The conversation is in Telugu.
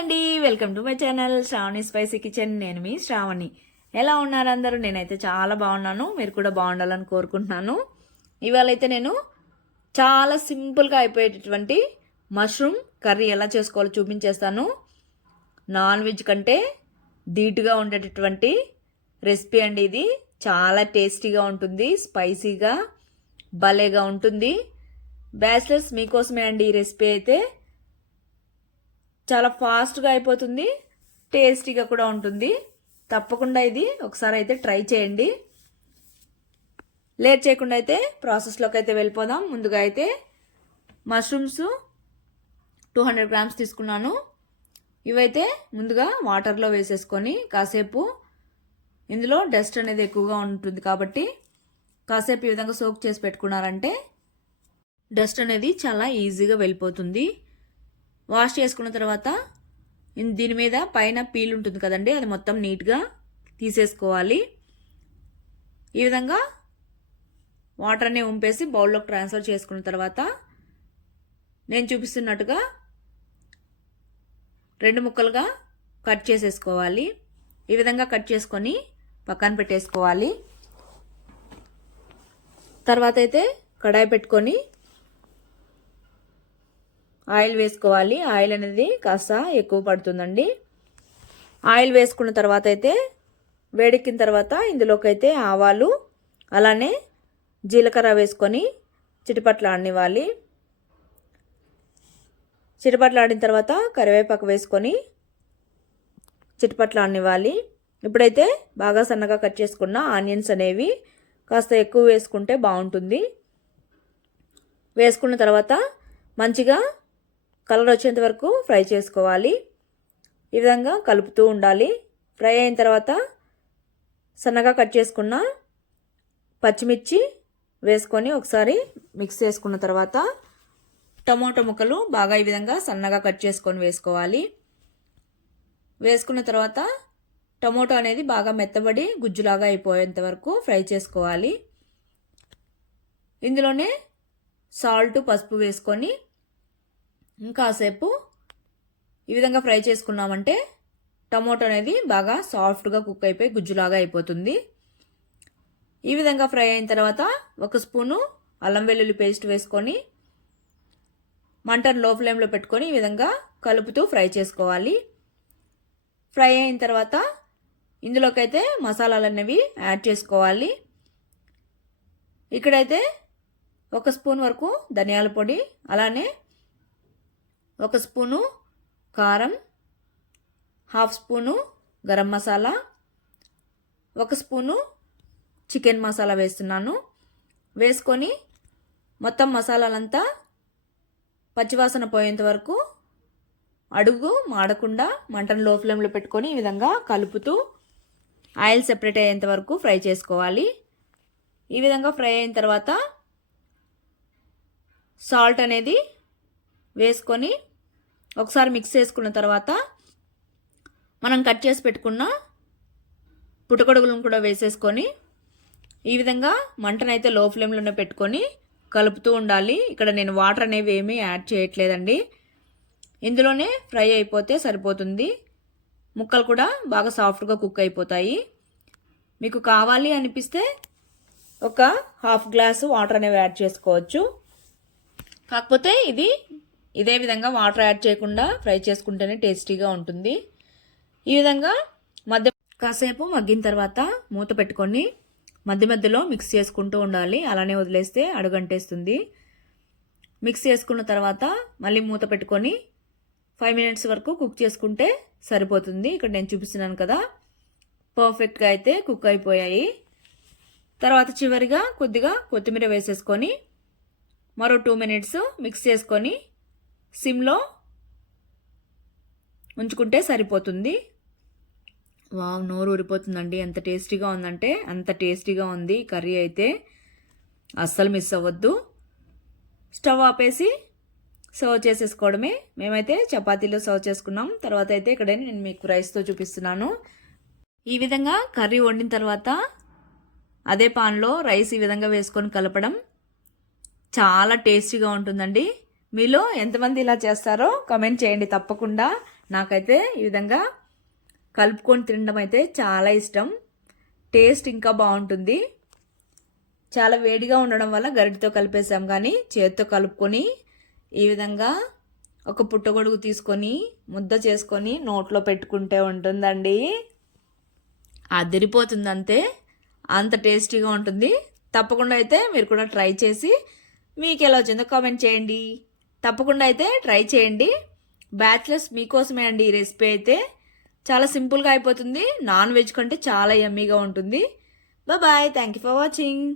అండి, welcome to my channel Sravani spicy kitchen. నేను మీ శ్రావణి. ఎలా ఉన్నారు అందరూ? నేనైతే చాలా బాగున్నాను. మీరు కూడా బాగుండాలని కోరుకుంటున్నాను. ఇవాళ అయితే నేను చాలా సింపుల్గా అయిపోయేటటువంటి మష్రూమ్ కర్రీ ఎలా చేసుకోవాలో చూపించేస్తాను. నాన్ వెజ్ కంటే ధీటుగా ఉండేటటువంటి రెసిపీ అండి ఇది. చాలా టేస్టీగా ఉంటుంది, స్పైసీగా భలేగా ఉంటుంది. బ్యాచిలర్స్ మీకోసమే అండి ఈ రెసిపీ అయితే. చాలా ఫాస్ట్గా అయిపోతుంది, టేస్టీగా కూడా ఉంటుంది. తప్పకుండా ఇది ఒకసారి అయితే ట్రై చేయండి. లేట్ చేయకుండా అయితే ప్రాసెస్లోకి అయితే వెళ్ళిపోదాం. ముందుగా అయితే మష్రూమ్స్ 200 గ్రామ్స్ తీసుకున్నాను. ఇవైతే ముందుగా వాటర్లో వేసేసుకొని కాసేపు, ఇందులో డస్ట్ అనేది ఎక్కువగా ఉంటుంది కాబట్టి కాసేపు ఈ విధంగా సోక్ చేసి పెట్టుకున్నారంటే డస్ట్ అనేది చాలా ఈజీగా వెళ్ళిపోతుంది. వాష్ చేసుకున్న తర్వాత దీని మీద పైన పీల్ ఉంటుంది కదండి, అది మొత్తం నీట్గా తీసేసుకోవాలి. ఈ విధంగా వాటర్ని ఉంపేసి బౌల్లోకి ట్రాన్స్ఫర్ చేసుకున్న తర్వాత నేను చూపిస్తున్నట్టుగా 2 ముక్కలుగా కట్ చేసేసుకోవాలి. ఈ విధంగా కట్ చేసుకొని పక్కన పెట్టేసుకోవాలి. తర్వాత అయితే కడాయి పెట్టుకొని ఆయిల్ వేసుకోవాలి. ఆయిల్ అనేది కాస్త ఎక్కువ పడుతుందండి. ఆయిల్ వేసుకున్న తర్వాత అయితే వేడెక్కిన తర్వాత ఇందులోకి అయితే ఆవాలు అలానే జీలకర్ర వేసుకొని చిటపట్లాడనివ్వాలి. చిటపట్లాడిన తర్వాత కరివేపాకు వేసుకొని చిటపట్లాడనివ్వాలి. ఇప్పుడైతే బాగా సన్నగా కట్ చేసుకున్న ఆనియన్స్ అనేవి కాస్త ఎక్కువ వేసుకుంటే బాగుంటుంది. వేసుకున్న తర్వాత మంచిగా కలర్ వచ్చేంత వరకు ఫ్రై చేసుకోవాలి. ఈ విధంగా కలుపుతూ ఉండాలి. ఫ్రై అయిన తర్వాత సన్నగా కట్ చేసుకున్న పచ్చిమిర్చి వేసుకొని ఒకసారి మిక్స్ చేసుకున్న తర్వాత టమోటా ముక్కలు బాగా ఈ విధంగా సన్నగా కట్ చేసుకొని వేసుకోవాలి. వేసుకున్న తర్వాత టమోటో అనేది బాగా మెత్తబడి గుజ్జులాగా అయిపోయేంత వరకు ఫ్రై చేసుకోవాలి. ఇందులోనే సాల్ట్, పసుపు వేసుకొని ఇంకాసేపు ఈ విధంగా ఫ్రై చేసుకున్నామంటే టమోటో అనేది బాగా సాఫ్ట్గా కుక్ అయిపోయి గుజ్జులాగా అయిపోతుంది. ఈ విధంగా ఫ్రై అయిన తర్వాత 1 స్పూను అల్లం వెల్లుల్లి పేస్ట్ వేసుకొని మంటను లో ఫ్లేమ్లో పెట్టుకొని ఈ విధంగా కలుపుతూ ఫ్రై చేసుకోవాలి. ఫ్రై అయిన తర్వాత ఇందులోకైతే మసాలాలు అనేవి యాడ్ చేసుకోవాలి. ఇక్కడైతే 1 స్పూన్ వరకు ధనియాల పొడి, అలానే 1 స్పూను కారం, 1/2 spoon garam masala, 1 spoon chicken masala వేస్తున్నాను. వేసుకొని మొత్తం మసాలాలంతా పచ్చివాసన పోయేంత వరకు అడుగు మాడకుండా మంటను లో ఫ్లేమ్లో పెట్టుకొని ఈ విధంగా కలుపుతూ ఆయిల్ సెపరేట్ అయ్యేంత వరకు ఫ్రై చేసుకోవాలి. ఈ విధంగా ఫ్రై అయిన తర్వాత సాల్ట్ అనేది వేసుకొని ఒకసారి మిక్స్ చేసుకున్న తర్వాత మనం కట్ చేసి పెట్టుకున్న పుట్టగొడుగులను కూడా వేసేసుకొని ఈ విధంగా మంటనైతే లో ఫ్లేమ్లోనే పెట్టుకొని కలుపుతూ ఉండాలి. ఇక్కడ నేను వాటర్ అనేవి ఏమీ యాడ్ చేయట్లేదండి. ఇందులోనే ఫ్రై అయిపోతే సరిపోతుంది. ముక్కలు కూడా బాగా సాఫ్ట్గా కుక్ అయిపోతాయి. మీకు కావాలి అనిపిస్తే ఒక 1/2 గ్లాసు వాటర్ అనేవి యాడ్ చేసుకోవచ్చు. కాకపోతే ఇదే విధంగా వాటర్ యాడ్ చేయకుండా ఫ్రై చేసుకుంటేనే టేస్టీగా ఉంటుంది. ఈ విధంగా కాసేపు మగ్గిన తర్వాత మూత పెట్టుకొని మధ్య మధ్యలో మిక్స్ చేసుకుంటూ ఉండాలి. అలానే వదిలేస్తే అడుగంటేస్తుంది. మిక్స్ చేసుకున్న తర్వాత మళ్ళీ మూత పెట్టుకొని 5 మినిట్స్ వరకు కుక్ చేసుకుంటే సరిపోతుంది. ఇక్కడ నేను చూపిస్తున్నాను కదా, పర్ఫెక్ట్గా అయితే కుక్ అయిపోయాయి. తర్వాత చివరిగా కొద్దిగా కొత్తిమీర వేసేసుకొని మరో 2 మినిట్స్ మిక్స్ చేసుకొని సిమ్లో ఉంచుకుంటే సరిపోతుంది. వావ్, నోరు ఊరిపోతుందండి. ఎంత టేస్టీగా ఉందంటే అంత టేస్టీగా ఉంది కర్రీ అయితే. అస్సలు మిస్ అవ్వద్దు. స్టవ్ ఆపేసి సర్వ్ చేసేసుకోవడమే. మేమైతే చపాతీలో సర్వ్ చేసుకున్నాం. తర్వాత అయితే ఇక్కడ నేను మీకు రైస్తో చూపిస్తున్నాను. ఈ విధంగా కర్రీ వండిన తర్వాత అదే పాన్లో రైస్ ఈ విధంగా వేసుకొని కలపడం చాలా టేస్టీగా ఉంటుందండి. మీలో ఎంతమంది ఇలా చేస్తారో కమెంట్ చేయండి తప్పకుండా. నాకైతే ఈ విధంగా కలుపుకొని తినడం అయితే చాలా ఇష్టం. టేస్ట్ ఇంకా బాగుంటుంది. చాలా వేడిగా ఉండడం వల్ల గరిటెతో కలిపేసాం, కానీ చేతితో కలుపుకొని ఈ విధంగా ఒక పుట్టగొడుగు తీసుకొని ముద్ద చేసుకొని నోట్లో పెట్టుకుంటే ఉంటుందండి, అదిరిపోతుంది. అంత టేస్టీగా ఉంటుంది. తప్పకుండా అయితే మీరు కూడా ట్రై చేసి మీకు ఎలా వచ్చిందో కామెంట్ చేయండి. తప్పకుండా అయితే ట్రై చేయండి. బ్యాచిలర్స్ మీకోసమే అండి ఈ రెసిపీ అయితే. చాలా సింపుల్గా అయిపోతుంది. నాన్ వెజ్ కంటే చాలా యమ్మీగా ఉంటుంది. Bye. Thank you for watching.